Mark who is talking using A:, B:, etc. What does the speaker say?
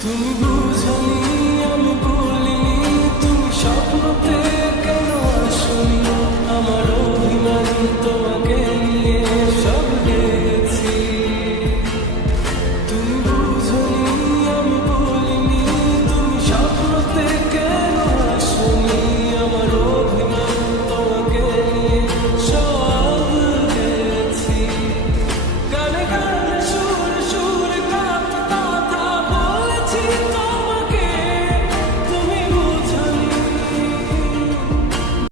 A: Toulouse.